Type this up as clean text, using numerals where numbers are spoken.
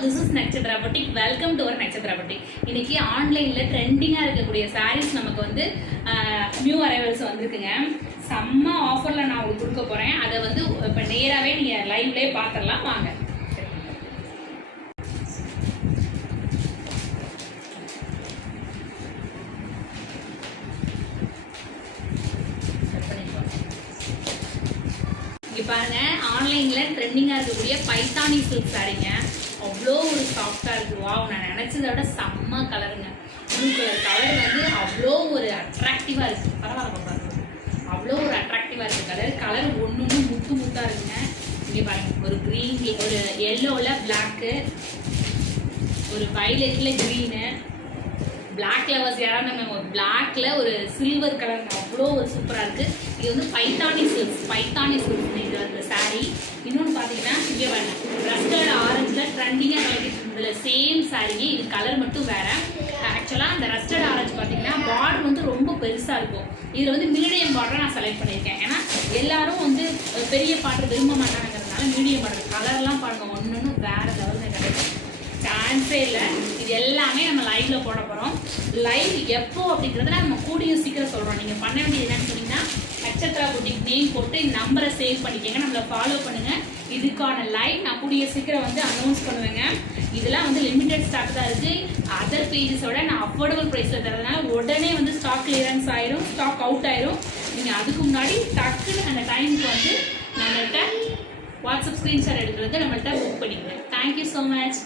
this is Nakshatra Boutique. Welcome to our Nakshatra Boutique. இன்னைக்கு ஆன்லைன்ல ட்ரெண்டிங்கா இருக்கக்கூடிய sarees நமக்கு வந்து நியூ அரைவல்ஸ் வந்திருக்குங்க. செம்ம ஆஃபர்ல நான் உங்களுக்கு கொடுக்க போறேன். அதை வந்து இப்ப நேராவே நீங்க லைவ்லயே பாத்துறலாம் வாங்க. பாருங்க ஆன்லைன்ல ட்ரெண்டிங்கா இருக்கக்கூடிய பைத்தானி சில்க் சாரீங்க. அவ்வளோ ஒரு சாஃப்டா இருக்கு. வாவ், நான் நினைச்சதை விட செம்ம கலருங்க. ப்ளூ கலர் கலர் வந்து அவ்வளோ ஒரு அட்ராக்டிவா இருக்கு. பரவாயில்ல பாருங்க, அவ்வளோ ஒரு அட்ராக்டிவா இருக்கு கலர். கலர் ஒன்று முத்து முத்தா இருக்குங்க. இங்கே பாருங்க, ஒரு க்ரீன், ஒரு எல்லோல பிளாக்கு, ஒரு வயலட்ல க்ரீனு, பிளாக் லவர்ஸ் யாராவது நம்ம பிளாக்ல ஒரு சில்வர் கலர் அவ்வளோ ஒரு சூப்பராக இருக்குது. இது வந்து பைத்தானி சில்க்ஸ் இது அந்த சாரீ. இன்னொன்று பார்த்தீங்கன்னா இங்கே வேணும் ரஸ்டர்ட் ஆரஞ்சில் ட்ரெண்டிங்காக கலக்கிட்டு இருந்ததுல சேம் சாரீங்க. இது கலர் மட்டும் வேறு. ஆக்சுவலாக அந்த ரஸ்டர்ட் ஆரஞ்சு பார்த்தீங்கன்னா பார்டர் வந்து ரொம்ப பெருசாக இருக்கும். இதில் வந்து மீடியம் பார்டரை நான் செலக்ட் பண்ணியிருக்கேன். ஏன்னா எல்லாரும் வந்து பெரிய பார்டர் விரும்ப மாட்டாங்கிறதுனால மீடியம் பார்டர். கலர்லாம் பாருங்கள், ஒன்று வேறு லெவலில் கிடைக்கும், சான்ஸே இல்லை. இது எல்லாமே நம்ம லைவ்ல போட போகிறோம். லைவ் எப்போ அப்படிங்கிறத நம்ம கூடிய சீக்கிரம் சொல்கிறோம். நீங்கள் பண்ண வேண்டியது என்னன்னு சொன்னீங்கன்னா நட்சத்திரா புட்டிக் நேம் போட்டு இந்த நம்பரை சேவ் பண்ணிக்கோங்க, நம்மளை ஃபாலோ பண்ணுங்கள். இதுக்கான லைவ் நான் கூடிய சீக்கிரம் வந்து அனௌன்ஸ் பண்ணுவேங்க. இதெல்லாம் வந்து லிமிடெட் ஸ்டாக் தான் இருக்குது. அதர் பேஜஸோட நான் அஃபோர்டபுள் ப்ரைஸில் தரதுனால உடனே வந்து ஸ்டாக் கிளியரன்ஸ் ஆயிரும், ஸ்டாக் அவுட் ஆயிரும். நீங்கள் அதுக்கு முன்னாடி டக்குன்னு அந்த டைமுக்கு வந்து நம்மள்கிட்ட வாட்ஸ்அப் ஸ்க்ரீன்ஷாட் எடுக்கிறது நம்மள்கிட்ட புக் பண்ணிக்கோங்க. Thank you so much.